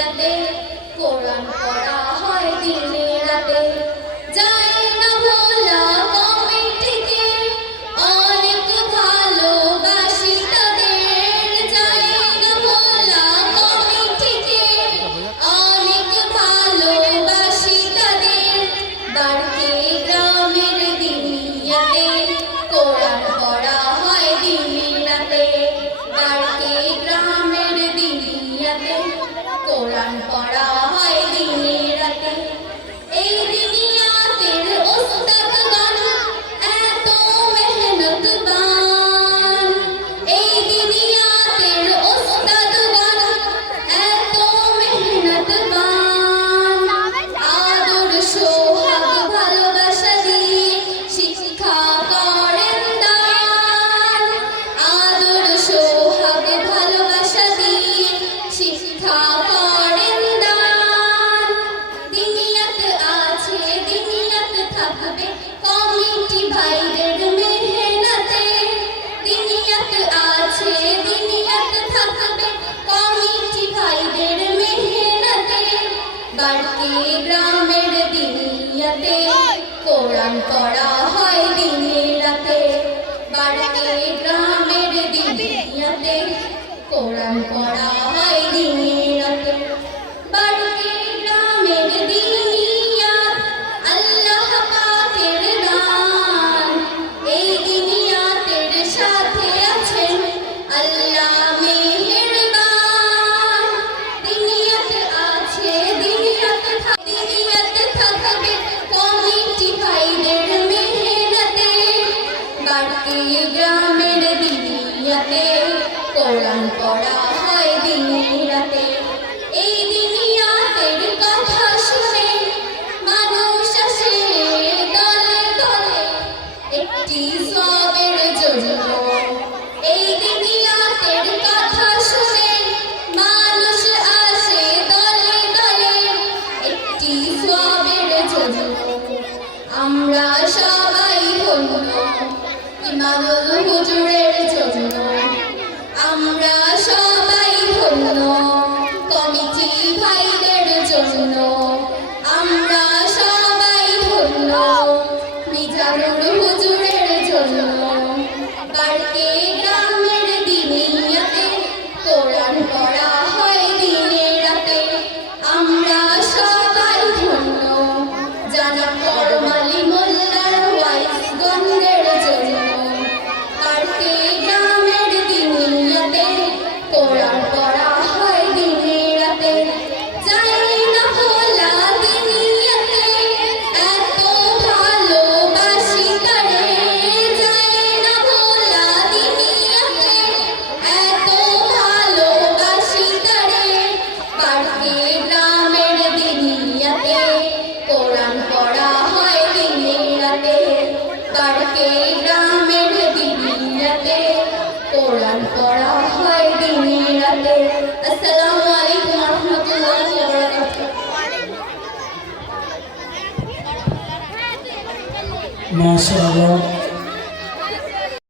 রাতে কোরআন পড়া হয় দিনে রাতে যায় না ভোলা কমিটিকে অনেক ভালোবাসি তাদের যায় না ভোলা কমিটিকে অনেক ভালোবাসি তাদের বাড়কে গ্রামের দিনিয়াতে কোরআন পড়া হয় দিনে রাতে বাড়কে গ্রামের দিনিয়াতে কোরআন পড়া হয় দিনে রাতে এই দুনিয়াতের ওস্তাদগণ এত মেহনতবান এই দুনিয়াতের ওস্তাদগণ এত মেহনতবান আদর সোহাগ ভালোবাসা দিয়ে শিক্ষা করেন দান আদর সোহাগ ভালোবাসা দিয়ে শিক্ষা করেন দান দিনিয়াত আছে দিনিয়াত থাকবে কমিটি ভাইদের মেহনতে দিনিয়াত আছে দিনিয়াত থাকবে কমিটি ভাইদের মেহনতে বাড়কে গ্রামের দিনিয়াতে কোরআন পড়া হয় দিনে রাতে বাড়কে গ্রামের দিনিয়াতে কোরআন পড়া হয় দিনে রাতে বাড়কে গ্রামের দিনিয়াত আল্লাহ পাকের দান এই দিনিয়াতের সাথে আছেন আল্লাহ মেহেরবান দিনিয়াত আছে দিনিয়াত থাকবে কমিটি ভাইদের মেহনতে বাড়কে গ্রামের দিনিয়াতে কোরআন পড়া হয় দিনে রাতে এই দিনিয়াতের কথা শুনে মানুষ আসে দলে দলে একটি সওয়াবের জন্য এই দিনিয়াতের কথা শুনে মানুষ আসে দলে দলে একটি সওয়াবের জন্য আমরা সবাই ধন্য ইমামুল হুজুরের জন্য আমরা সবাই ধন্য কমিটি ভাইদের জন্য আমরা সবাই ধন্য মিজানুর হুজুরের জন্য বাড়কে গ্রামের দিনিয়াতে কোরআন পড়া হয় দিনে রাতে আমরা সবাই ধন্য জানাব করমালি মোল্লার ওয়াইসগণের জন্য বাড়কে গ্রামের দিনিয়াতে কোরআন পড়া হয় দিনে রাতে যায় না ভোলা দিনিয়াতে এত ভালোবাসি তারে যায় না ভোলা দিনিয়াতে এত ভালোবাসি তারে বাড়কে গ্রামের দিনিয়াতে কোরআন পড়া হয় দিনে রাতে বাড়কে গ্রামের দিনিয়াতে কোরআন পড়া হয় দিনে রাতে আসসালামু আলাইকুম ওয়া রাহমাতুল্লাহি ওয়া বারাকাতুহু মাশাআল্লাহ।